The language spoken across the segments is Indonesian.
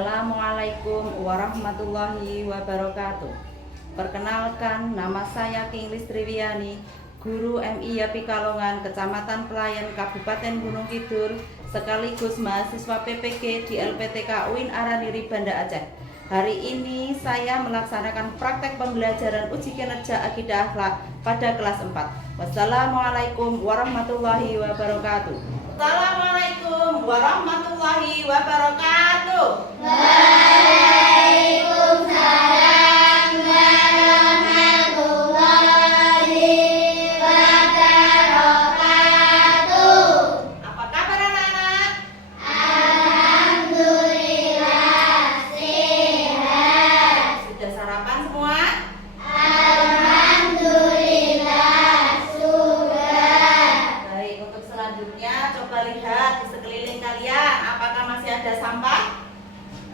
Assalamualaikum warahmatullahi wabarakatuh. Perkenalkan, nama saya King Listriwiani, guru MI Pekalongan, Kecamatan Pelayan, Kabupaten Gunung Kidul, sekaligus mahasiswa PPG di LPTK UIN Araniri, Banda Aceh. Hari ini saya melaksanakan praktek pembelajaran uji kinerja akidah akhlak pada kelas 4. Wassalamualaikum warahmatullahi wabarakatuh. Assalamualaikum warahmatullahi wabarakatuh. Waalaikumsalam warahmatullahi wabarakatuh. Apa kabar anak-anak? Alhamdulillah sehat. Sudah sarapan semua? Alhamdulillah sudah. Baik, untuk selanjutnya coba lihat di sekeliling kalian, apakah masih ada sampah?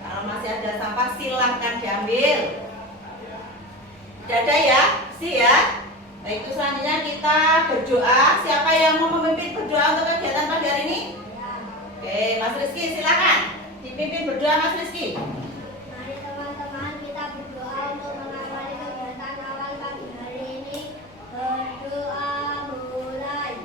Kalau masih ada sampah silahkan diambil. Tidak ada ya? Sih ya? Baik, itu selanjutnya kita berdoa. Siapa yang mau memimpin berdoa untuk kegiatan pagi hari ini? Oke, Mas Rizky silakan dipimpin berdoa, Mas Rizky. Mari teman-teman kita berdoa untuk mengawali kegiatan awal pagi hari ini. Berdoa mulai.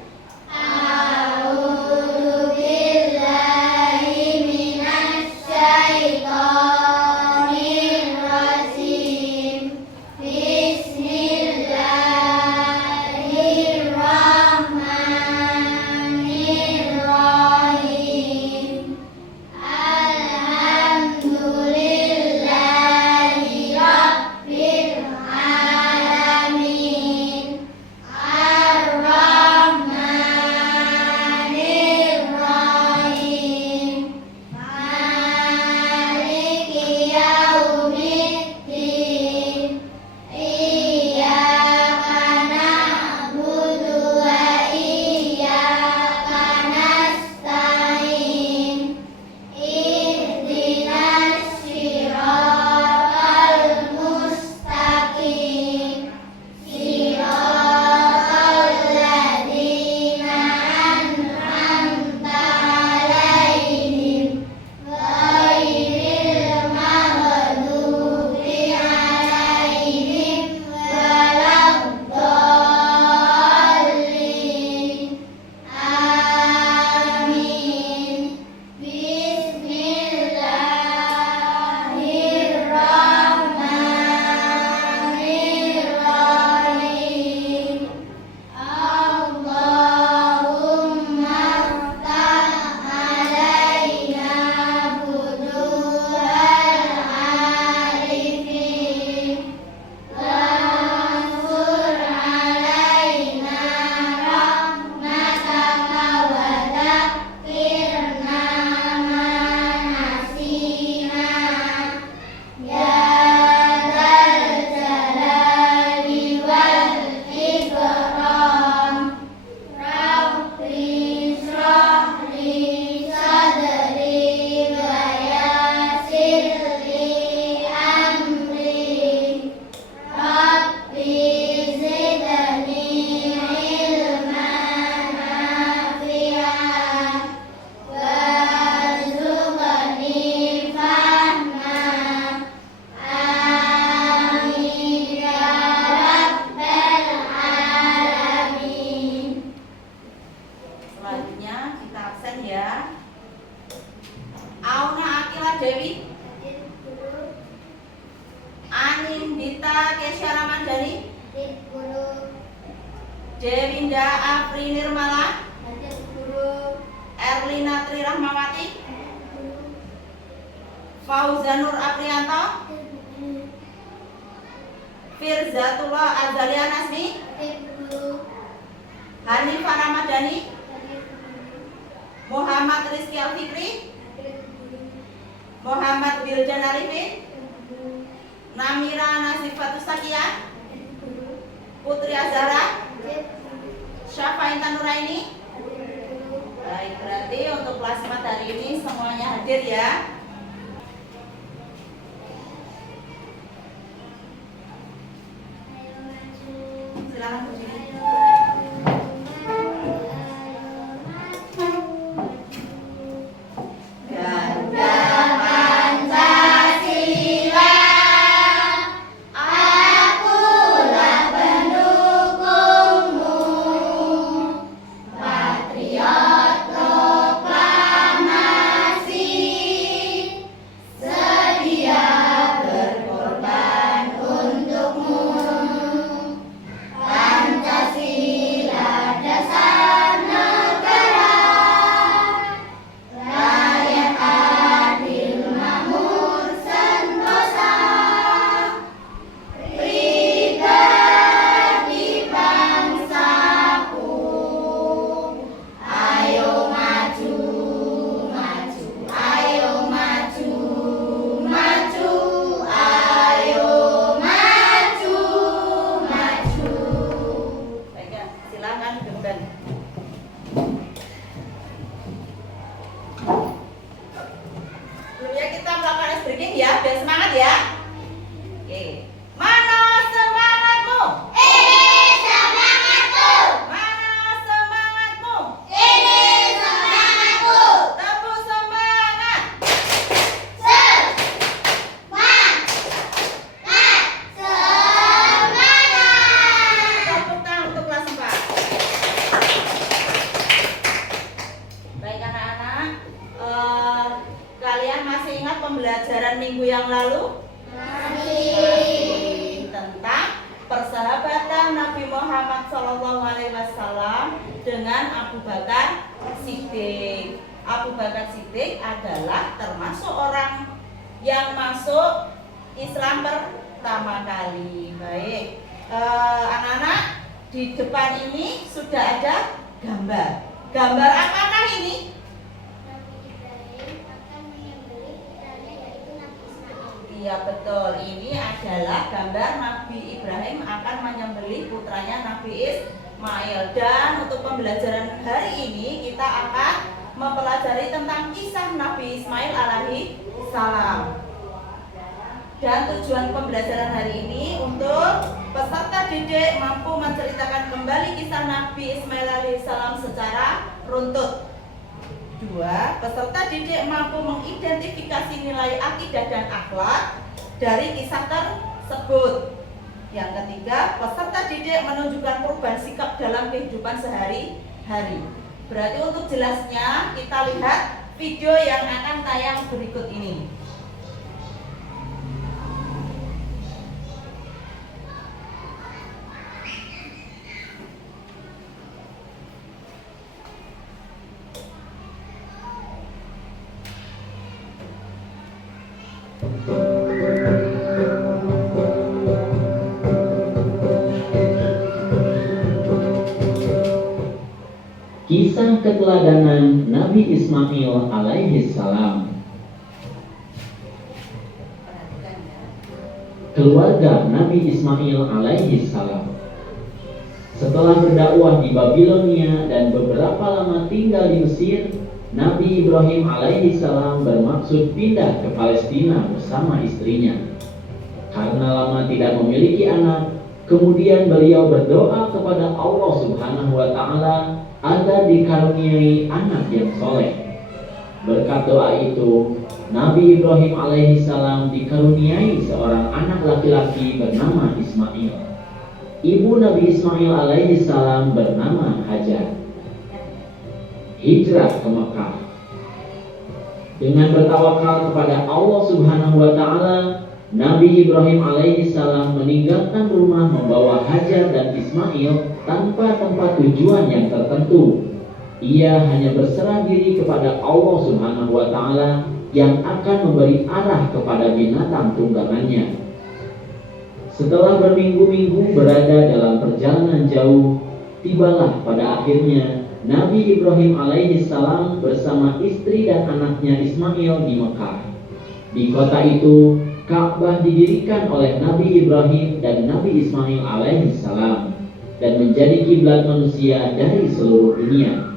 A'udzu billahi minasyaitonir rajim. Bismillahirrahmanirrahim. Alhamdulillahi rabbil alamin. Ar-Rahmanir-Rahim. Maliki yaumiddin. Iyyaka na'budu wa iyyaka nasta'in. Ihdinas siratal mustaqim. Siratal ladzina an'amta 'alaihim ghairil maghdubi 'alaihim waladdallin. Amin. Bismillahirrahmanirrahim. Allahumma ftah alaina futuhal arifin wansur alaina rahmataka wa dzakirna manasina ya dzal jalali wal ikram. Rabbi shrah li sadri wa yassir li amri. Rabbi zidni ilman nafi'an warzuqni fahma. Amin ya rabbal alamin. Selanjutnya kita absen ya. Auna Akila Dewi, Anindita Kesya Ramadhani, Dewinda Afri Nirmala, Erlina Tri Rahmawati, Fauzanur Aprianto, Firzatullah Azalia Nasmi, Hanifah Ramadhani, Muhammad Rizky Alfikri, Muhammad Wildan Arifin, Namira Nasifatus Sakia, Putri Azhara, Syafa Intan Nuraini. Baik, berarti untuk kelas 4 hari ini semuanya hadir ya. Silakan berdiri. Ganda Panca Sebelumnya kita melakukan ice breaking ya, biar semangat ya. Oke. Mana semangatmu? Ini semangatku. Mana semangatmu? Ini semangatku. Tepuk semangat. Tepuk tangan untuk kelas 4. Baik anak-anak, kalian masih ingat pembelajaran minggu yang lalu? Tentang persahabatan Nabi Muhammad SAW dengan Abu Bakar Siddiq. Abu Bakar Siddiq adalah termasuk orang yang masuk Islam pertama kali. Baik, anak-anak, di depan ini sudah ada gambar. Gambar apakah ini? Iya betul, ini adalah gambar Nabi Ibrahim akan menyembelih putranya Nabi Ismail. Dan untuk pembelajaran hari ini kita akan mempelajari tentang kisah Nabi Ismail alaihi salam. Dan tujuan pembelajaran hari ini untuk peserta didik mampu menceritakan kembali kisah Nabi Ismail alaihi salam secara runtut. 2. Peserta didik mampu mengidentifikasi nilai akidah dan akhlak dari kisah tersebut. Yang ketiga, peserta didik menunjukkan perubahan sikap dalam kehidupan sehari-hari. Berarti untuk jelasnya kita lihat video yang akan tayang berikut ini. Kisah keteladanan Nabi Ismail alaihi salam. Perhatikan ya. Keluarga Nabi Ismail alaihi salam. Setelah berdakwah di Babilonia dan beberapa lama tinggal di Mesir, Nabi Ibrahim alaihi salam bermaksud pindah ke Palestina bersama istrinya. Karena lama tidak memiliki anak, kemudian beliau berdoa kepada Allah Subhanahu wa taala agar dikaruniai anak yang soleh. Berkat doa itu, Nabi Ibrahim alaihi salam dikaruniai seorang anak laki-laki bernama Ismail. Ibu Nabi Ismail alaihi salam bernama Hajar. Hijrah ke Mekah. Dengan bertawakal kepada Allah Subhanahu wa taala, Nabi Ibrahim alaihi salam meninggalkan rumah membawa Hajar dan Ismail tanpa tempat tujuan yang tertentu. Ia hanya berserah diri kepada Allah Subhanahu wa taala yang akan memberi arah kepada binatang tunggangannya. Setelah berminggu-minggu berada dalam perjalanan jauh, tibalah pada akhirnya Nabi Ibrahim alaihi salam bersama istri dan anaknya Ismail di Mekah. Di kota itu, Ka'bah didirikan oleh Nabi Ibrahim dan Nabi Ismail alaihi salam dan menjadi kiblat manusia dari seluruh dunia.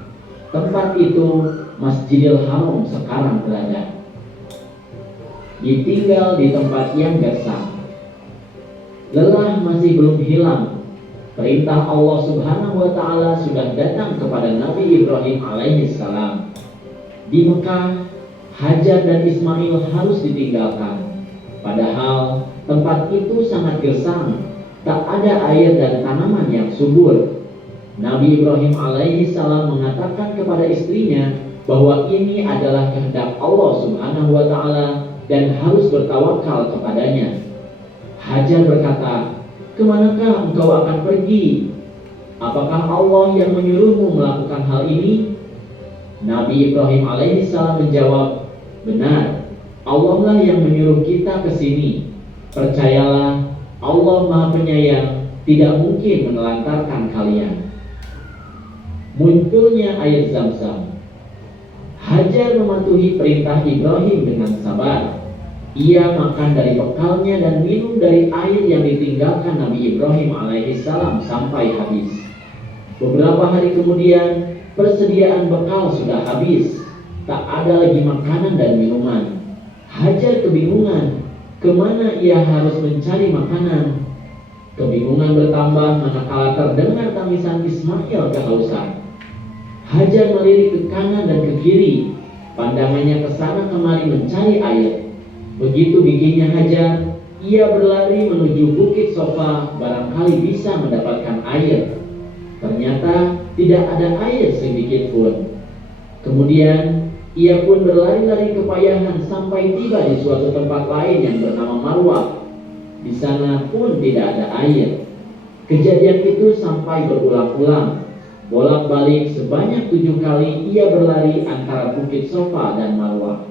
Tempat itu Masjidil Haram sekarang berada. Ditinggal di tempat yang gersang. Lelah masih belum hilang. Perintah Allah Subhanahu wa taala sudah datang kepada Nabi Ibrahim alaihi salam. Di Mekah, Hajar dan Ismail harus ditinggalkan. Padahal tempat itu sangat gersang, tak ada air dan tanaman yang subur. Nabi Ibrahim alaihi salam mengatakan kepada istrinya bahwa ini adalah kehendak Allah Subhanahu wa taala dan harus bertawakal kepadanya. Hajar berkata, "Kemanakah engkau akan pergi? Apakah Allah yang menyuruhmu melakukan hal ini?" Nabi Ibrahim alaihi salam menjawab, "Benar, Allah lah yang menyuruh kita ke sini. Percayalah, Allah Maha Penyayang, tidak mungkin menelantarkan kalian." Munculnya air Zam-Zam. Hajar mematuhi perintah Ibrahim dengan sabar. Ia makan dari bekalnya dan minum dari air yang ditinggalkan Nabi Ibrahim alaihi salam sampai habis. Beberapa hari kemudian, persediaan bekal sudah habis. tak ada lagi makanan dan minuman. Hajar kebingungan, kemana ia harus mencari makanan. Kebingungan bertambah manakala terdengar tangisan Ismail kehausan. Hajar melirik ke kanan dan ke kiri, pandangannya ke sana kemari mencari air. Begitu giginya Hajar, ia berlari menuju bukit Sofa, barangkali bisa mendapatkan air. Ternyata tidak ada air sedikit pun. Kemudian ia pun berlari-lari kepayahan sampai tiba di suatu tempat lain yang bernama Marwah. Di sana pun tidak ada air. Kejadian itu sampai berulang-ulang. Bolak-balik sebanyak 7 kali ia berlari antara bukit Sofa dan Marwah.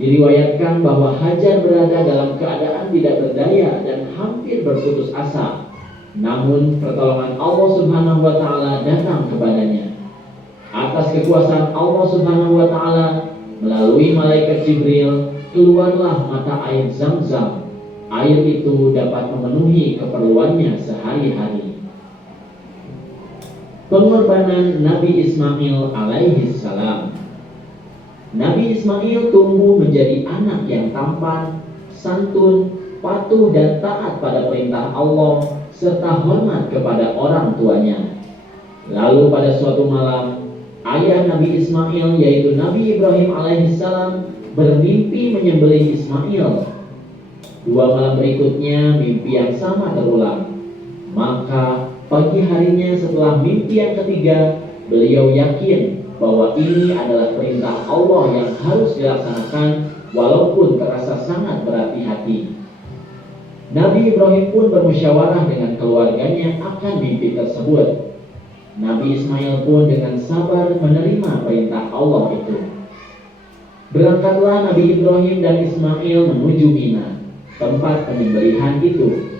Diriwayatkan bahwa Hajar berada dalam keadaan tidak berdaya dan hampir berputus asa. Namun pertolongan Allah Subhanahu wa taala datang kepadanya. Atas kekuasaan Allah Subhanahu wa taala, melalui malaikat Jibril, keluarlah mata air Zam-Zam. Air itu dapat memenuhi keperluannya sehari-hari. Pengorbanan Nabi Ismail alaihi salam. Nabi Ismail tumbuh menjadi anak yang tampan, santun, patuh dan taat pada perintah Allah serta hormat kepada orang tuanya. Lalu pada suatu malam, ayah Nabi Ismail yaitu Nabi Ibrahim alaihissalam bermimpi menyembelih Ismail. 2 malam berikutnya mimpi yang sama terulang. Maka pagi harinya setelah mimpi yang ketiga, beliau yakin bahwa ini adalah perintah Allah yang harus dilaksanakan walaupun terasa sangat berhati-hati. Nabi Ibrahim pun bermusyawarah dengan keluarganya akan mimpi tersebut. Nabi Ismail pun dengan sabar menerima perintah Allah itu. Berangkatlah Nabi Ibrahim dan Ismail menuju Mina, tempat penyembelihan itu.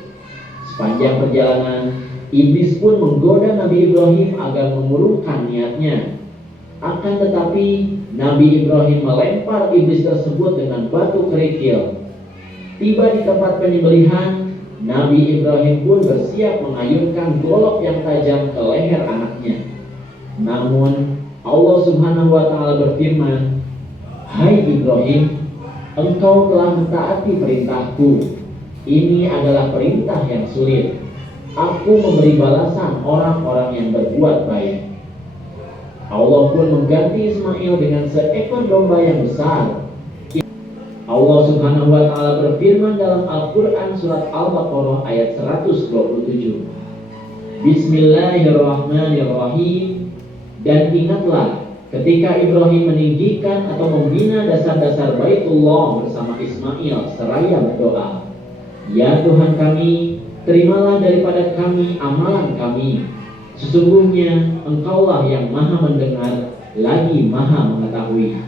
Sepanjang perjalanan, iblis pun menggoda Nabi Ibrahim agar mengurungkan niatnya. Akan tetapi, Nabi Ibrahim melempar iblis tersebut dengan batu kerikil. Tiba di tempat penyembelihan, Nabi Ibrahim pun bersiap mengayunkan golok yang tajam ke leher anaknya. Namun, Allah Subhanahu wa taala berfirman, "Hai Ibrahim, engkau telah mentaati perintahku. Ini adalah perintah yang sulit. Aku memberi balasan orang-orang yang berbuat baik." Allah pun mengganti Ismail dengan seekor domba yang besar. Allah Subhanahu wa taala berfirman dalam Al-Qur'an surat Al-Baqarah ayat 127. Bismillahirrahmanirrahim. Dan ingatlah ketika Ibrahim meninggikan atau membina dasar-dasar Baitullah bersama Ismail seraya berdoa, "Ya Tuhan kami, terimalah daripada kami amalan kami. Sesungguhnya Engkaulah yang Maha mendengar lagi Maha mengetahui."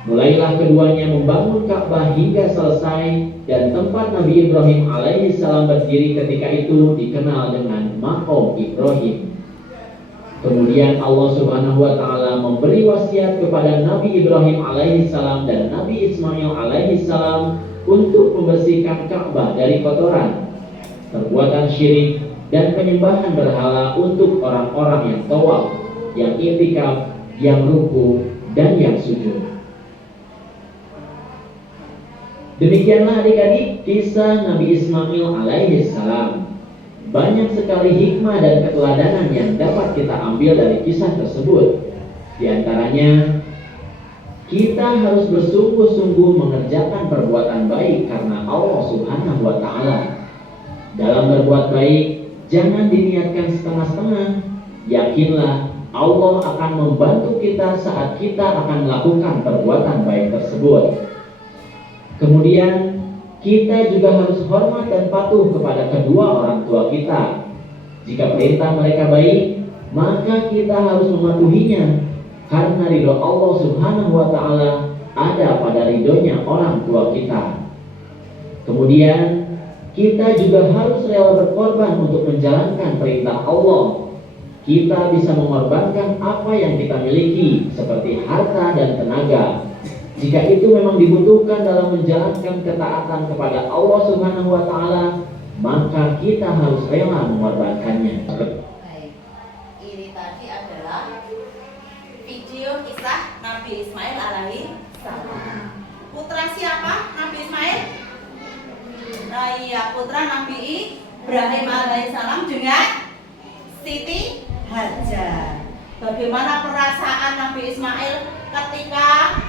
Mulailah keduanya membangun Ka'bah hingga selesai, dan tempat Nabi Ibrahim alaihissalam berdiri ketika itu dikenal dengan Maqam Ibrahim. Kemudian Allah Subhanahu wa taala memberi wasiat kepada Nabi Ibrahim alaihissalam dan Nabi Ismail alaihissalam untuk membersihkan Ka'bah dari kotoran, perbuatan syirik dan penyembahan berhala untuk orang-orang yang tawaf, yang i'tikaf, yang ruku dan yang sujud. Demikianlah adik-adik kisah Nabi Ismail alaihissalam. Banyak sekali hikmah dan keteladanan yang dapat kita ambil dari kisah tersebut. Di antaranya, kita harus bersungguh-sungguh mengerjakan perbuatan baik karena Allah Subhanahu wa taala. Dalam berbuat baik, jangan diniatkan setengah-setengah. Yakinlah Allah akan membantu kita saat kita akan melakukan perbuatan baik tersebut. Kemudian kita juga harus hormat dan patuh kepada kedua orang tua kita. Jika perintah mereka baik, maka kita harus mematuhinya, karena ridho Allah Subhanahu wa taala ada pada ridhonya orang tua kita. Kemudian kita juga harus rela berkorban untuk menjalankan perintah Allah. Kita bisa mengorbankan apa yang kita miliki seperti harta dan tenaga, jika itu memang dibutuhkan dalam menjalankan ketaatan kepada Allah Subhanahu wa taala, maka kita harus rela mengorbankannya. Baik, ini tadi adalah video kisah Nabi Ismail alaihi salam. Putra siapa Nabi Ismail? Nah iya, putra Nabi Ibrahim alaihissalam dengan Siti Hajar. Bagaimana perasaan Nabi Ismail ketika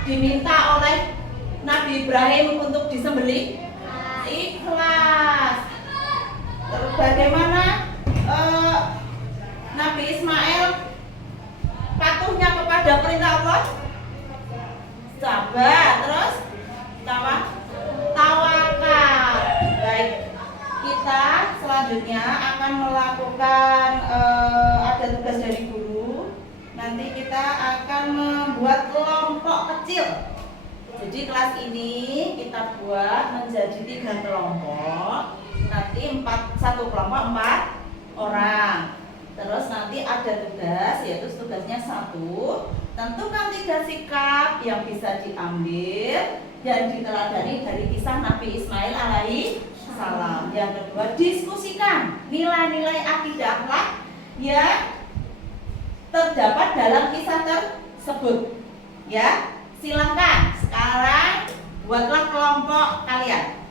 diminta oleh Nabi Ibrahim untuk disembelih? Ikhlas. Terus bagaimana Nabi Ismail patuhnya kepada perintah Allah? Sabar. Terus tawakal. Baik, kita selanjutnya akan melakukan ada tugas dari guru. Nanti kita akan membuat kelompok kecil. Jadi kelas ini kita buat menjadi 3 kelompok. Nanti satu kelompok 4 orang. Terus nanti ada tugas, yaitu tugasnya 1. Tentukan 3 sikap yang bisa diambil dan diteladani dari kisah Nabi Ismail alaihi salam. Yang kedua, diskusikan nilai-nilai akidah akhlak yang terdapat dalam kisah tersebut. Ya, silahkan sekarang buatlah kelompok kalian.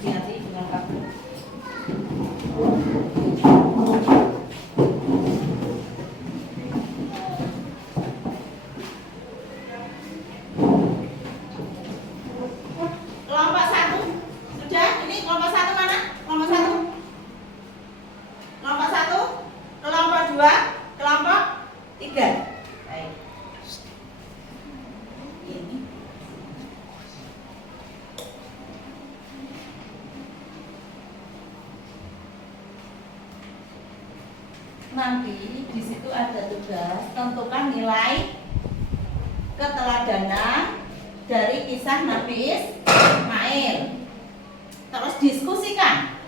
Hati-hati dengan kartu. Kelompok 1 sudah. Ini kelompok 1 mana? Kelompok 1. Kelompok 1, kelompok 2, kelompok 3. Baik. Ini. Nanti di situ ada tugas, tentukan nilai keteladanan dari kisah Nabi Ismail. Terus diskusikan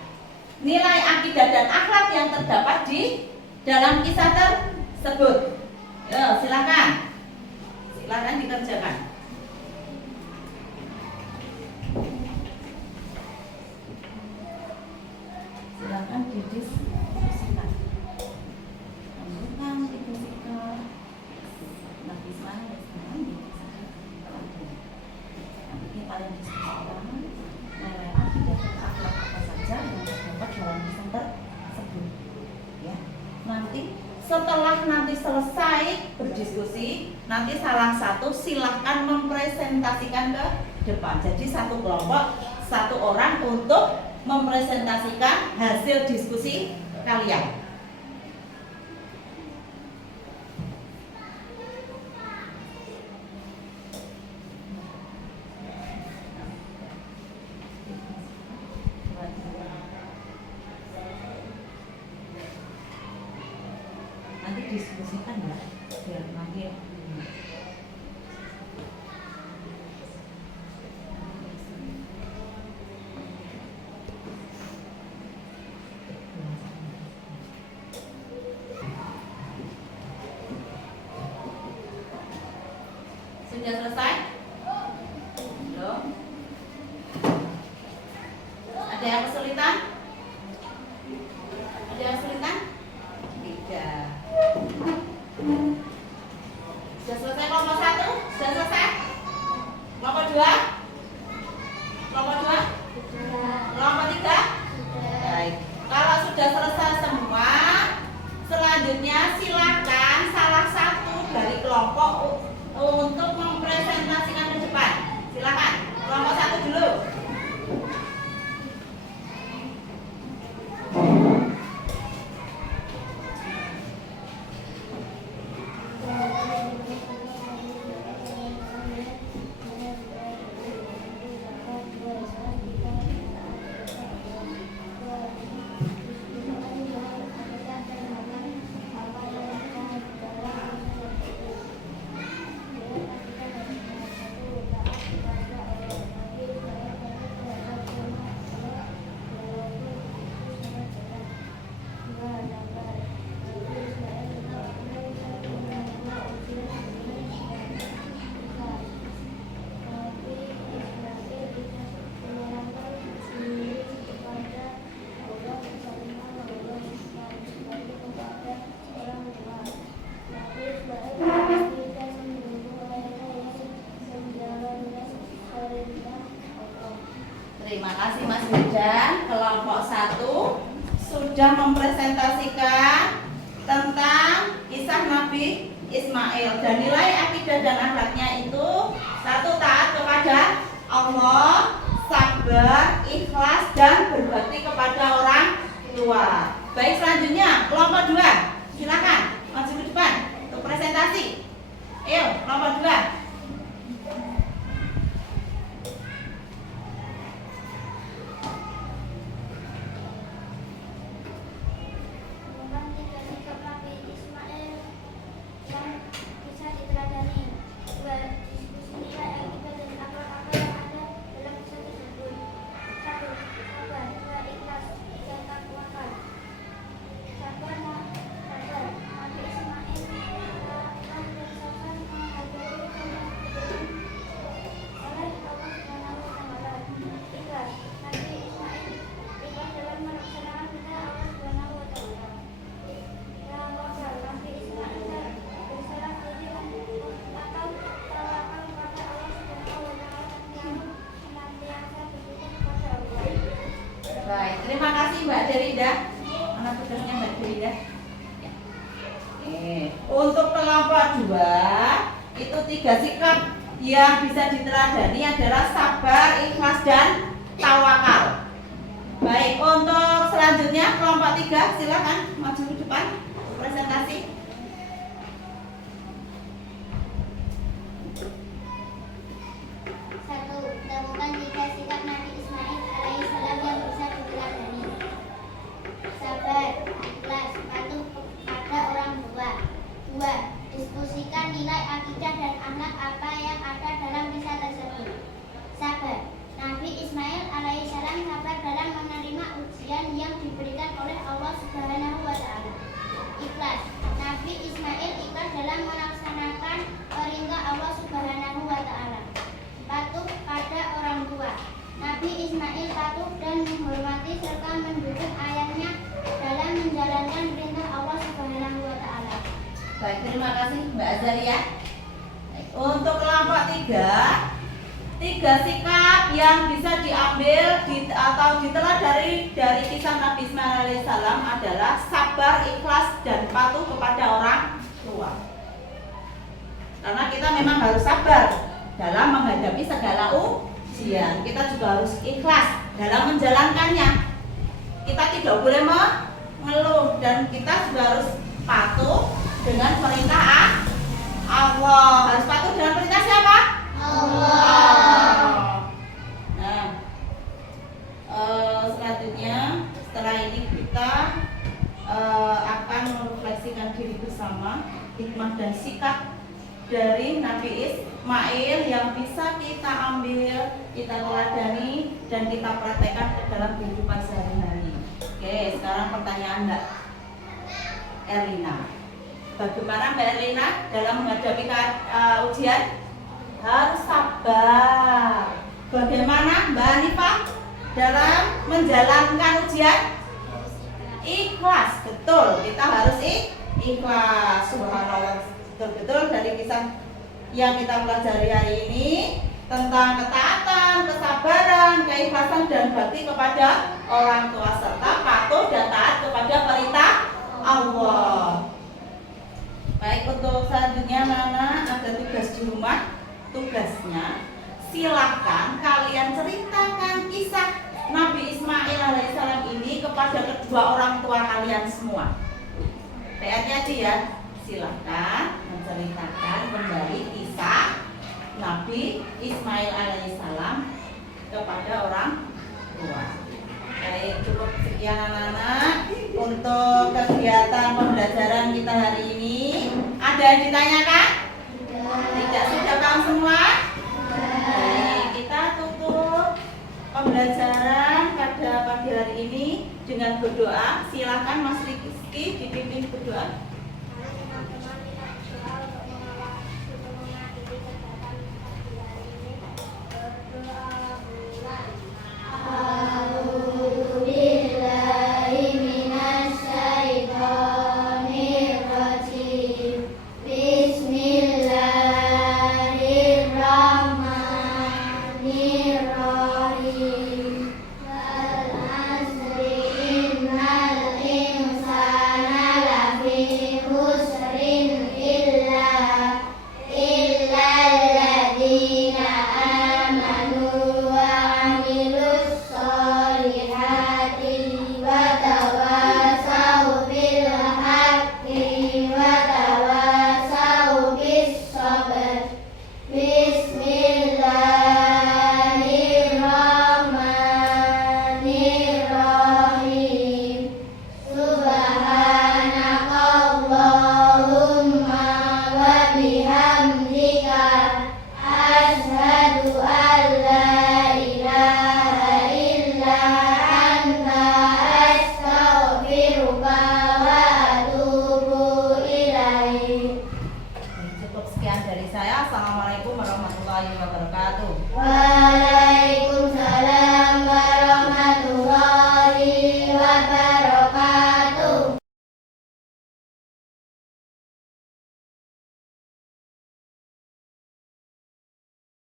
nilai akidah dan akhlak yang terdapat di dalam kisah tersebut. Yo, silakan. Silakan dikerjakan. Silakan didiskusikan. Tentukan 3 sikap Nabi Ismail ini paling diskusikan nilai akidah dan akhlak apa saja yang terdapat dalam kisah tersebut. Ya. Nanti setelah selesai berdiskusi, nanti salah satu silahkan mempresentasikan ke depan. Jadi 1 kelompok 1 orang untuk mempresentasikan hasil diskusi kalian. Nanti diskusikan ya, biar nanti sudah selesai? Belum? Ada yang kesulitan? Ada yang kesulitan? Tidak. Sudah selesai kelompok 1? Sudah selesai? Kelompok 2? Kelompok 2? Kelompok 3? Baik. Kalau sudah selesai semua, selanjutnya silakan salah satu dari kelompok untuk mempresentasikan ke depan. Silakan. Kelompok 1 dulu. sudah mempresentasikan tentang kisah Nabi Ismail dan nilai akidah dan akhlaknya itu: satu, taat kepada Allah, sabar, ikhlas, dan berbakti kepada orang tua. Baik, selanjutnya kelompok 2, silakan maju ke depan untuk presentasi. Ayo, kelompok 2. Tentang 3 sikap Nabi Ismail yang bisa diteladani. 2. Diskusi nilai akidah dan akhlak apa yang ada dalam kisah tersebut. 1. Sabar. 2. Ikhlas. 3. Tawakal. Sabar. Nabi Ismail telah dan sabar menghadapi cobaan oleh Allah Subhanahu wa Ta'ala. Ikhlas. Nabi Ismail ikhlas dalam melaksanakan perintah Allah Subhanahu wa Ta'ala. Tawakal. Nabi Ismail berserah diri atau tawakal kepada Allah Subhanahu wa Ta'ala yang senantiasa bersyukur kepada Allah. Baik, terima kasih Mbak Derida. Mana tugasnya Mbak Derida? Ya. Oke. Untuk kelompok 2, itu 3 sikap yang bisa diteladani adalah sabar, ikhlas, dan tawakal. Baik, untuk selanjutnya kelompok 3, silakan maju ke depan presentasi. Satu, temukan 3 sikap Nabi Ismail alaihissalam yang bisa diteladani. Sabar, ikhlas, patuh pada orang tua. 2. Diskusikan nilai akidah dan akhlak apa yang ada dalam kisah tersebut. Sabar. Nabi Ismail alaihissalam sabar dalam menerima ujian yang diberikan oleh Allah Subhanahu wa Ta'ala. Ikhlas. Nabi Ismail ikhlas dalam melaksanakan perintah Allah Subhanahu wa Ta'ala. Patuh pada orang tua. Nabi Ismail patuh dan menghormati serta mendukung ayahnya dalam menjalankan perintah Allah Subhanahu wa Ta'ala. Baik, terima kasih Mbak Azalia. Baik, untuk kelompok 3 sikap yang bisa diambil atau diteladani dari kisah Nabi Ismail alaihissalam adalah sabar, ikhlas, dan patuh kepada orang tua. Karena kita memang harus sabar dalam menghadapi segala ujian. Kita juga harus ikhlas dalam menjalankannya. Kita tidak boleh mengeluh dan kita juga harus patuh dengan perintah Allah. Harus patuh dengan perintah siapa? Allah. Nah, selanjutnya setelah ini kita akan merefleksikan diri bersama hikmah dan sikap dari Nabi Ismail yang bisa kita ambil, kita teladani, dan kita praktekkan ke dalam kehidupan sehari-hari. Oke, sekarang pertanyaan Mbak Erlina. Bagaimana Mbak Erlina dalam menghadapi ujian? Harus sabar. Bagaimana Mbak Hanifah dalam menjalankan ujian? Ikhlas, betul. Kita harus ikhlas. Subhanallah, betul-betul dari kisah yang kita pelajari hari ini tentang ketaatan, kesabaran, keikhlasan, dan bakti kepada orang tua serta patuh dan taat kepada perintah Allah. Baik, untuk selanjutnya Nana ada tugas di rumah. Tugasnya silakan kalian ceritakan kisah Nabi Ismail alaihissalam ini kepada kedua orang tua kalian semua. PR-nya aja ya, silakan menceritakan kembali kisah Nabi Ismail alaihissalam kepada orang tua. Baik, cukup sekian anak-anak untuk kegiatan pembelajaran kita hari ini. Ada yang ditanyakan? Tidak, sudah paham semua? Baik, kita tutup pembelajaran pada pagi hari ini dengan berdoa. Silakan Mas Rizky dipimpin berdoa. Mari teman-teman